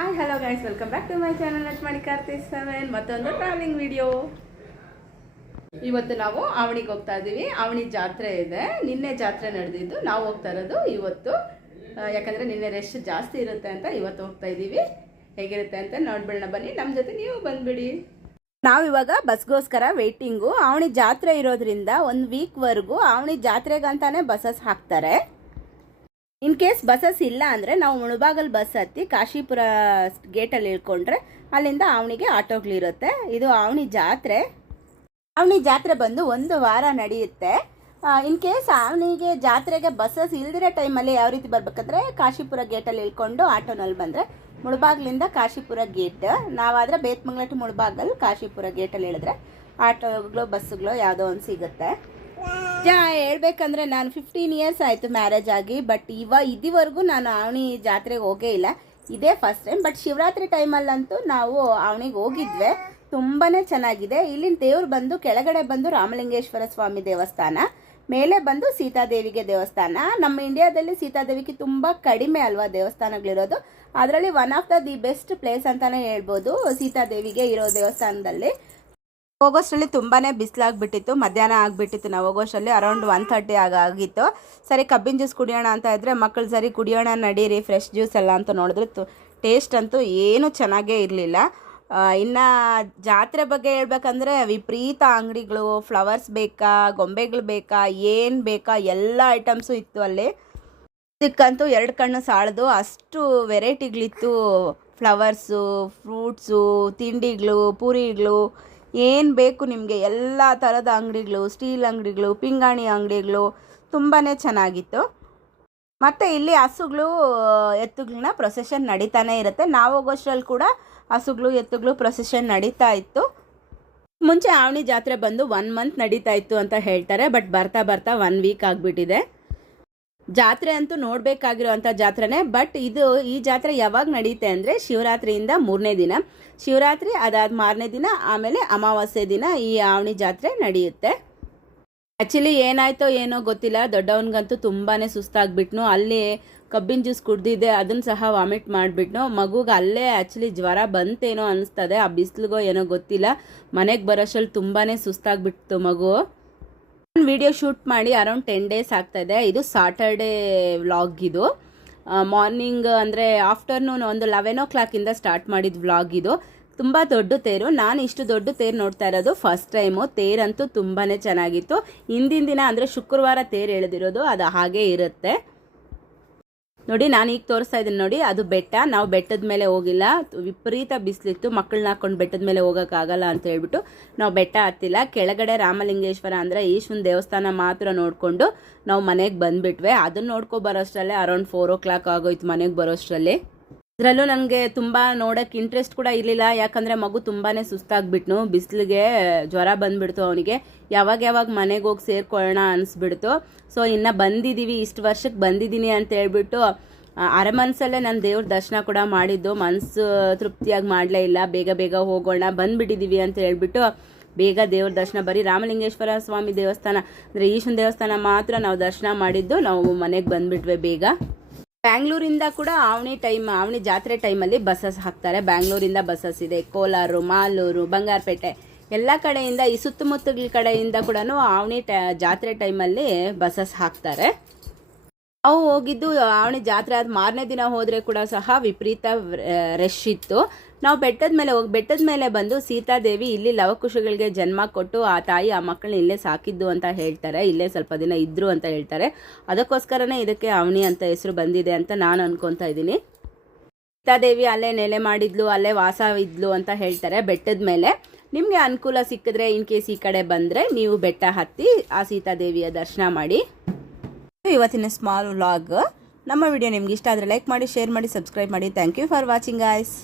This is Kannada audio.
Hi hello guys welcome back to my channel nut ಮಾಡಿ ಕಾರ್ತಿ ಸೆವೆನ್ ಮತ್ತೊಂದು ಟ್ರಾವೆಲಿಂಗ್ ವಿಡಿಯೋ ಇವತ್ತು ನಾವು ಆವಣಿಗೆ ಹೋಗ್ತಾ ಇದ್ದೀವಿ ಆವಣಿ ಜಾತ್ರೆ ಇದೆ. ನಿನ್ನೆ ಜಾತ್ರೆ ನಡೆದಿದ್ದು, ನಾವು ಹೋಗ್ತಾ ಇರೋದು ಇವತ್ತು. ಯಾಕಂದರೆ ನಿನ್ನೆ ರೆಸ್ಟ್ ಜಾಸ್ತಿ ಇರುತ್ತೆ ಅಂತ ಇವತ್ತು ಹೋಗ್ತಾ ಇದ್ದೀವಿ ಹೇಗಿರುತ್ತೆ ಅಂತ ನೋಡ್ಬಿಡೋಣ. ಬನ್ನಿ ನಮ್ಮ ಜೊತೆ ನೀವು ಬಂದುಬಿಡಿ. ನಾವಿವಾಗ ಬಸ್ಗೋಸ್ಕರ ವೇಟಿಂಗು ಆವಣಿ ಜಾತ್ರೆ ಇರೋದ್ರಿಂದ ಒಂದು ವೀಕ್ವರೆಗೂ ಆವಣಿ ಜಾತ್ರೆಗಂತಾನೆ ಬಸ್ಸಸ್ ಹಾಕ್ತಾರೆ. ಇನ್ ಕೇಸ್ ಬಸ್ಸಸ್ ಇಲ್ಲ ಅಂದರೆ ನಾವು ಮುಳುಬಾಗಲ್ ಬಸ್ ಹತ್ತಿ ಕಾಶಿಪುರ ಗೇಟಲ್ಲಿ ಇಳ್ಕೊಂಡ್ರೆ ಅಲ್ಲಿಂದ ಆವಣಿಗೆ ಆಟೋಗಳಿರುತ್ತೆ ಇದು ಆವಣಿ ಜಾತ್ರೆ. ಆವಣಿ ಜಾತ್ರೆ ಬಂದು ಒಂದು ವಾರ ನಡೆಯುತ್ತೆ. ಇನ್ ಕೇಸ್ ಅವನಿಗೆ ಜಾತ್ರೆಗೆ ಬಸ್ಸಸ್ ಇಲ್ದಿರೋ ಟೈಮಲ್ಲಿ ಯಾವ ರೀತಿ ಬರ್ಬೇಕಂದ್ರೆ ಕಾಶಿಪುರ ಗೇಟಲ್ಲಿ ಇಳ್ಕೊಂಡು ಆಟೋನಲ್ಲಿ ಬಂದರೆ ಮುಳುಬಾಗ್ಲಿಂದ ಕಾಶಿಪುರ ಗೇಟ್. ನಾವಾದರೆ ಬೇತ್ಮಂಗ್ಲ ಟು ಮುಳುಬಾಗಲ್ ಕಾಶಿಪುರ ಗೇಟಲ್ಲಿ ಇಳಿದ್ರೆ ಆಟೋಗಳು ಬಸ್ಸುಗಳು ಯಾವುದೋ ಒಂದು ಸಿಗುತ್ತೆ. ಜಾ, ಹೇಳ್ಬೇಕಂದ್ರೆ ನಾನು ಫಿಫ್ಟೀನ್ ಇಯರ್ಸ್ ಆಯಿತು ಮ್ಯಾರೇಜ್ ಆಗಿ ಬಟ್ ಇವ, ಇದಿವರೆಗೂ ನಾನು ಆವಣಿ ಜಾತ್ರೆಗೆ ಹೋಗೇ ಇಲ್ಲ. ಇದೇ ಫಸ್ಟ್ ಟೈಮ್ ಬಟ್ ಶಿವರಾತ್ರಿ ಟೈಮಲ್ಲಂತೂ ನಾವು ಅವನಿಗೆ ಹೋಗಿದ್ವಿ. ತುಂಬಾ ಚೆನ್ನಾಗಿದೆ. ಇಲ್ಲಿನ ದೇವ್ರು ಬಂದು, ಕೆಳಗಡೆ ಬಂದು ರಾಮಲಿಂಗೇಶ್ವರ ಸ್ವಾಮಿ ದೇವಸ್ಥಾನ, ಮೇಲೆ ಬಂದು ಸೀತಾದೇವಿಗೆ ದೇವಸ್ಥಾನ. ನಮ್ಮ ಇಂಡಿಯಾದಲ್ಲಿ ಸೀತಾದೇವಿಗೆ ತುಂಬ ಕಡಿಮೆ ಅಲ್ವಾ ದೇವಸ್ಥಾನಗಳಿರೋದು. ಅದರಲ್ಲಿ one of the the best place ಅಂತಾನೆ ಹೇಳ್ಬೋದು, ಸೀತಾದೇವಿಗೆ ಇರೋ ದೇವಸ್ಥಾನದಲ್ಲಿ. ಹೋಗೋಷ್ಟರಲ್ಲಿ ತುಂಬಾ ಬಿಸಿಲಾಗ್ಬಿಟ್ಟಿತ್ತು, ಮಧ್ಯಾಹ್ನ ಆಗಿಬಿಟ್ಟಿತ್ತು. ನಾವು ಹೋಗೋಷ್ಟರಲ್ಲಿ ಅರೌಂಡ್ ಒನ್ ತರ್ಟಿ ಆಗ ಆಗಿತ್ತು. ಸರಿ, ಕಬ್ಬಿನ ಜ್ಯೂಸ್ ಕುಡಿಯೋಣ ಅಂತ ಇದ್ದರೆ ಮಕ್ಕಳು ಸರಿ ಕುಡಿಯೋಣ, ನಡೀರಿ ಫ್ರೆಶ್ ಜ್ಯೂಸ್ ಎಲ್ಲ ಅಂತ ನೋಡಿದ್ರೆ ತು ಟೇಸ್ಟ್ ಅಂತೂ ಏನೂ ಚೆನ್ನಾಗೇ ಇರಲಿಲ್ಲ. ಇನ್ನು ಜಾತ್ರೆ ಬಗ್ಗೆ ಹೇಳ್ಬೇಕಂದ್ರೆ ವಿಪರೀತ ಅಂಗಡಿಗಳು ಫ್ಲವರ್ಸ್ ಬೇಕಾ, ಗೊಂಬೆಗಳು ಬೇಕಾ, ಏನು ಬೇಕಾ, ಎಲ್ಲ ಐಟಮ್ಸು ಇತ್ತು ಅಲ್ಲಿ. ಇದಕ್ಕಂತೂ ಎರಡು ಕಣ್ಣು ಸಾಳ್ದು ಅಷ್ಟು ವೆರೈಟಿಗಳಿತ್ತು ಫ್ಲವರ್ಸು ಫ್ರೂಟ್ಸು ತಿಂಡಿಗಳು, ಪೂರಿಗಳು ಏನು ಬೇಕು ನಿಮಗೆ? ಎಲ್ಲ ಥರದ ಅಂಗಡಿಗಳು, ಸ್ಟೀಲ್ ಅಂಗಡಿಗಳು, ಪಿಂಗಾಣಿ ಅಂಗಡಿಗಳು ತುಂಬಾ ಚೆನ್ನಾಗಿತ್ತು. ಮತ್ತು ಇಲ್ಲಿ ಹಸುಗಳು ಎತ್ತುಗಳನ್ನ ಪ್ರೊಸೆಷನ್ ನಡೀತಾನೆ ಇರುತ್ತೆ. ನಾವು ಹೋಗೋಷ್ಟ್ರಲ್ಲಿ ಕೂಡ ಹಸುಗಳು, ಎತ್ತುಗಳು ಪ್ರೊಸೆಷನ್ ನಡೀತಾ ಇತ್ತು. ಮುಂಚೆ ಆವಣಿ ಜಾತ್ರೆ ಬಂದು ಒನ್ ಮಂತ್ ನಡೀತಾ ಇತ್ತು ಅಂತ ಹೇಳ್ತಾರೆ. ಬಟ್ ಬರ್ತಾ ಬರ್ತಾ ಒನ್ ವೀಕ್ ಆಗಿಬಿಟ್ಟಿದೆ. ಜಾತ್ರೆ ಅಂತೂ ನೋಡಬೇಕಾಗಿರೋವಂಥ ಜಾತ್ರೆನೇ ಬಟ್ ಇದು ಈ ಜಾತ್ರೆ ಯಾವಾಗ ನಡೆಯುತ್ತೆ ಅಂದರೆ ಶಿವರಾತ್ರಿಯಿಂದ ಮೂರನೇ ದಿನ. ಶಿವರಾತ್ರಿ ಅದಾದ ಮಾರನೇ ದಿನ, ಆಮೇಲೆ ಅಮಾವಾಸ್ಯೆ ದಿನ ಈ ಆವಣಿ ಜಾತ್ರೆ ನಡೆಯುತ್ತೆ. ಆ್ಯಕ್ಚುಲಿ ಏನಾಯ್ತೋ ಏನೋ ಗೊತ್ತಿಲ್ಲ, ದೊಡ್ಡವನಿಗಂತೂ ತುಂಬಾ ಸುಸ್ತಾಗ್ಬಿಟ್ನು. ಅಲ್ಲಿ ಕಬ್ಬಿನ ಜ್ಯೂಸ್ ಕುಡ್ದಿದ್ದೆ ಅದನ್ನು ಸಹ ವಾಮಿಟ್ ಮಾಡಿಬಿಟ್ನು. ಮಗುಗೆ ಅಲ್ಲೇ ಆ್ಯಕ್ಚುಲಿ ಜ್ವರ ಬಂತೇನೋ ಅನಿಸ್ತದೆ, ಆ ಬಿಸಿಲಿಗೋ ಏನೋ ಗೊತ್ತಿಲ್ಲ. ಮನೆಗೆ ಬರೋಷಲ್ಲಿ ತುಂಬಾ ಸುಸ್ತಾಗ್ಬಿಡ್ತು ಮಗು. ವಿಡಿಯೋ ಶೂಟ್ ಮಾಡಿ ಅರೌಂಡ್ ಟೆನ್ ಡೇಸ್ ಆಗ್ತಾಯಿದೆ ಇದು ಸಾಟರ್ಡೇ ವ್ಲಾಗ್ ಇದು. ಮಾರ್ನಿಂಗ್ ಅಂದರೆ ಆಫ್ಟರ್ನೂನ್ ಒಂದು ಲೆವೆನ್ ಓ ಕ್ಲಾಕಿಂದ ಸ್ಟಾರ್ಟ್ ಮಾಡಿದ ವ್ಲಾಗ್ ಇದು. ತುಂಬ ದೊಡ್ಡ ತೇರು. ನಾನು ಇಷ್ಟು ದೊಡ್ಡ ತೇರು ನೋಡ್ತಾ ಇರೋದು ಫಸ್ಟ್ ಟೈಮು ತೇರಂತೂ ತುಂಬಾ ಚೆನ್ನಾಗಿತ್ತು. ಹಿಂದಿನ ದಿನ ಅಂದರೆ ಶುಕ್ರವಾರ ತೇರು ಎಳೆದಿರೋದು, ಅದು ಹಾಗೇ ಇರುತ್ತೆ. ನೋಡಿ ನಾನು ಈಗ ತೋರಿಸ್ತಾ ಇದ್ದೀನಿ ನೋಡಿ, ಅದು ಬೆಟ್ಟ. ನಾವು ಬೆಟ್ಟದ ಮೇಲೆ ಹೋಗಿಲ್ಲ. ವಿಪರೀತ ಬಿಸಿಲಿತ್ತು. ಮಕ್ಕಳನ್ನ ಹಾಕೊಂಡು ಬೆಟ್ಟದ ಮೇಲೆ ಹೋಗೋಕ್ಕಾಗಲ್ಲ ಅಂತ ಹೇಳ್ಬಿಟ್ಟು ನಾವು ಬೆಟ್ಟ ಹತ್ತಿಲ್ಲ. ಕೆಳಗಡೆ ರಾಮಲಿಂಗೇಶ್ವರ ಅಂದರೆ ಈಶ್ವನ ದೇವಸ್ಥಾನ ಮಾತ್ರ ನೋಡಿಕೊಂಡು ನಾವು ಮನೆಗೆ ಬಂದುಬಿಟ್ವೆ. ಅದನ್ನು ನೋಡ್ಕೊ ಬರೋಷ್ಟರಲ್ಲೇ ಅರೌಂಡ್ ಫೋರ್ ಓ ಕ್ಲಾಕ್ ಆಗೋಯ್ತು ಮನೆಗೆ ಬರೋಷ್ಟರಲ್ಲಿ. ಅದರಲ್ಲೂ ನನಗೆ ತುಂಬ ನೋಡೋಕ್ಕೆ ಇಂಟ್ರೆಸ್ಟ್ ಕೂಡ ಇರಲಿಲ್ಲ. ಯಾಕಂದರೆ ಮಗು ತುಂಬಾ ಸುಸ್ತಾಗ್ಬಿಟ್ನು. ಬಿಸಿಲಿಗೆ ಜ್ವರ ಬಂದುಬಿಡ್ತು ಅವನಿಗೆ. ಯಾವಾಗ ಯಾವಾಗ ಮನೆಗೆ ಹೋಗಿ ಸೇರ್ಕೊಳ್ಳೋಣ ಅನಿಸ್ಬಿಡ್ತು. ಸೊ ಇನ್ನು ಬಂದಿದ್ದೀವಿ ಇಷ್ಟು ವರ್ಷಕ್ಕೆ ಬಂದಿದ್ದೀನಿ ಅಂತ ಹೇಳ್ಬಿಟ್ಟು ಅರೆ ಮನಸಲ್ಲೇ ನಾನು ದೇವ್ರ ದರ್ಶನ ಕೂಡ ಮಾಡಿದ್ದು. ಮನಸ್ಸು ತೃಪ್ತಿಯಾಗಿ ಮಾಡಲೇ ಇಲ್ಲ. ಬೇಗ ಬೇಗ ಹೋಗೋಣ ಬಂದುಬಿಟ್ಟಿದ್ದೀವಿ ಅಂತ ಹೇಳ್ಬಿಟ್ಟು, ಬೇಗ ದೇವ್ರ ದರ್ಶನ ಬರೀ ರಾಮಲಿಂಗೇಶ್ವರ ಸ್ವಾಮಿ ದೇವಸ್ಥಾನ. ಅಂದರೆ ಈಶ್ವನ ದೇವಸ್ಥಾನ ಮಾತ್ರ ನಾವು ದರ್ಶನ ಮಾಡಿದ್ದು. ನಾವು ಮನೆಗೆ ಬಂದುಬಿಟ್ವೆ ಬೇಗ. ಬ್ಯಾಂಗ್ಳೂರಿಂದ ಕೂಡ ಅವಣಿ ಟೈಮ್ ಅವಣಿ ಜಾತ್ರೆ ಟೈಮಲ್ಲಿ ಬಸ್ಸಸ್ ಹಾಕ್ತಾರೆ. ಬ್ಯಾಂಗ್ಳೂರಿಂದ ಬಸ್ಸಸ್ ಇದೆ. ಕೋಲಾರು, ಮಾಲೂರು, ಬಂಗಾರಪೇಟೆ ಎಲ್ಲ ಕಡೆಯಿಂದ ಈ ಸುತ್ತಮುತ್ತಲ ಕಡೆಯಿಂದ ಕೂಡ ಅವಣಿ ಟ, ಜಾತ್ರೆ ಟೈಮಲ್ಲಿ ಬಸ್ಸಸ್ ಹಾಕ್ತಾರೆ. ನಾವು ಹೋಗಿದ್ದು ಆವಣಿ ಜಾತ್ರೆ ಆದ ಮಾರನೇ ದಿನ ಹೋದರೆ ಕೂಡ ಸಹ ವಿಪರೀತ ರಶ್ ಇತ್ತು. ನಾವು ಬೆಟ್ಟದ ಮೇಲೆ ಹೋಗಿ, ಬೆಟ್ಟದ ಮೇಲೆ ಬಂದು ಸೀತಾದೇವಿ ಇಲ್ಲಿ ಲವಕುಶಗಳಿಗೆ ಜನ್ಮ ಕೊಟ್ಟು ಆ ತಾಯಿ, ಆ ಮಕ್ಕಳನ್ನ ಇಲ್ಲೇ ಸಾಕಿದ್ದು ಅಂತ ಹೇಳ್ತಾರೆ. ಇಲ್ಲೇ ಸ್ವಲ್ಪ ದಿನ ಇದ್ರು ಅಂತ ಹೇಳ್ತಾರೆ. ಅದಕ್ಕೋಸ್ಕರನೇ ಇದಕ್ಕೆ ಅವನಿ ಅಂತ ಹೆಸರು ಬಂದಿದೆ ಅಂತ ನಾನು ಅನ್ಕೊತಾ ಇದ್ದೀನಿ. ಸೀತಾದೇವಿ ಅಲ್ಲೇ ನೆಲೆ ಮಾಡಿದ್ಲು, ಅಲ್ಲೇ ವಾಸ ಇದ್ಲು ಅಂತ ಹೇಳ್ತಾರೆ ಬೆಟ್ಟದ ಮೇಲೆ. ನಿಮಗೆ ಅನುಕೂಲ ಸಿಕ್ಕಿದ್ರೆ ಇನ್ ಕೇಸ್ ಈ ಕಡೆ ಬಂದರೆ ನೀವು ಬೆಟ್ಟ ಹತ್ತಿ ಆ ಸೀತಾದೇವಿಯ ದರ್ಶನ ಮಾಡಿ. ಇವತ್ತಿನ ಸ್ಮಾಲ್ ವ್ಲಾಗ್ ನಮ್ಮ ವಿಡಿಯೋ ನಿಮ್ಗೆ ಇಷ್ಟ ಆದರೆ ಲೈಕ್ ಮಾಡಿ ಶೇರ್ ಮಾಡಿ ಸಬ್ಸ್ಕ್ರೈಬ್ ಮಾಡಿ. Thank you for watching guys